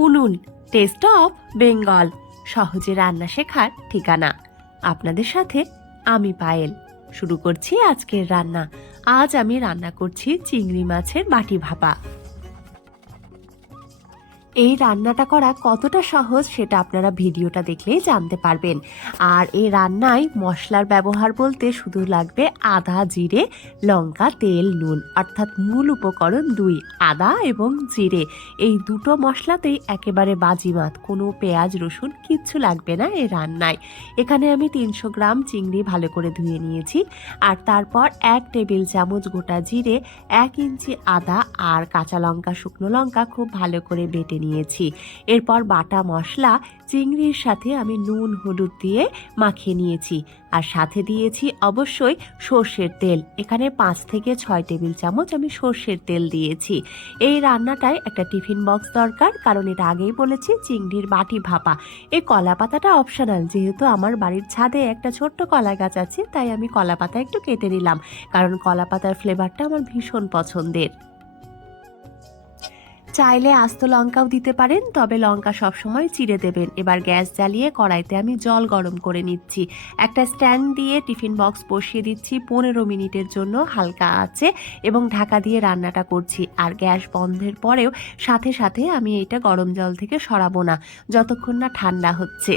উনুন test of Bengal সহজে রান্না শেখার ঠিকানা। আপনাদের সাথে আমি পায়েল। শুরু করছি আজকের রান্না। আজ আমি রান্না করছি চিংড়ি মাছের বাটি ভাপা। এই রান্নাটা করা কতটা সহজ সেটা আপনারা ভিডিওটা দেখলেই জানতে পারবেন। আর এই রান্নায় মশলার ব্যবহার বলতে শুধু লাগবে আদা, জিরে, লঙ্কা, তেল, নুন, অর্থাৎ মূল উপকরণ দুই, আদা এবং জিরে। এই দুটো মশলাতেই একেবারে বাজিমাত, কোনো পেঁয়াজ, রসুন কিচ্ছু লাগবে না এই রান্নায়। এখানে আমি তিনশো গ্রাম চিংড়ি ভালো করে ধুয়ে নিয়েছি। আর তারপর এক টেবিল চামচ গোটা জিরে, এক ইঞ্চি আদা আর কাঁচা লঙ্কা, শুকনো লঙ্কা খুব ভালো করে বেটে নিয়েছি। এরপর বাটা মশলা, চিংড়ির সাথে আমি নুন, হলুদ দিয়ে মাখিয়ে নিয়েছি। আর সাথে দিয়েছি অবশ্যই সর্ষের তেল। এখানে পাঁচ থেকে ছয় টেবিল চামচ আমি সর্ষের তেল দিয়েছি। এই রান্নাটায় একটা টিফিন বক্স দরকার, কারণ এটা আগেই বলেছি, চিংড়ির বাটি ভাপা। এই কলা পাতাটা অপশনাল, যেহেতু আমার বাড়ির ছাদে একটা ছোট্ট কলা গাছ আছে, তাই আমি কলা পাতা একটু কেটে নিলাম। কারণ কলা পাতার ফ্লেভারটা আমার ভীষণ পছন্দের। চাইলে আস্ত লঙ্কাও দিতে পারেন, তবে লঙ্কা সবসময় চিড়ে দেবেন। এবার গ্যাস জ্বালিয়ে কড়াইতে আমি জল গরম করে নিচ্ছি। একটা স্ট্যান্ড দিয়ে টিফিন বক্স বসিয়ে দিচ্ছি পনেরো মিনিটের জন্য, হালকা আছে, এবং ঢাকা দিয়ে রান্নাটা করছি। আর গ্যাস বন্ধের পরেও সাথে সাথে আমি এটা গরম জল থেকে সরাবো না, যতক্ষণ না ঠান্ডা হচ্ছে।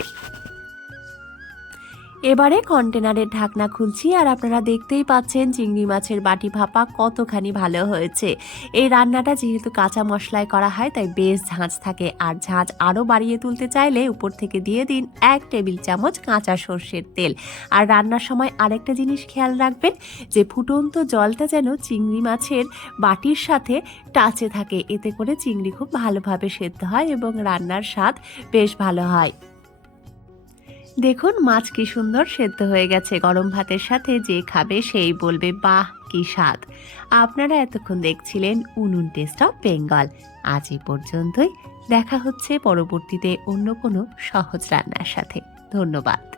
এবারে কন্টেনারের ঢাকনা খুলছি আর আপনারা দেখতেই পাচ্ছেন চিংড়ি মাছের বাটি ভাপা কতখানি ভালো হয়েছে। এই রান্নাটা যেহেতু কাঁচা মশলায় করা হয়, তাই বেশ ঝাঁঝ থাকে। আর ঝাঁঝ আরও বাড়িয়ে তুলতে চাইলে উপর থেকে দিয়ে দিন এক টেবিল চামচ কাঁচা সর্ষের তেল। আর রান্নার সময় আরেকটা জিনিস খেয়াল রাখবেন, যে ফুটন্ত জলটা যেন চিংড়ি মাছের বাটির সাথে টাচে থাকে। এতে করে চিংড়ি খুব ভালোভাবে সেদ্ধ হয় এবং রান্নার স্বাদ বেশ ভালো হয়। দেখুন, মাছ কি সুন্দর সেদ্ধ হয়ে গেছে। গরম ভাতের সাথে যে খাবে সেই বলবে, বাহ, কি স্বাদ। আপনারা এতক্ষণ দেখছিলেন উনুন টেস্ট অফ বেঙ্গল। আজ এই পর্যন্তই। দেখা হচ্ছে পরবর্তীতে অন্য কোনো সহজ রান্নার সাথে। ধন্যবাদ।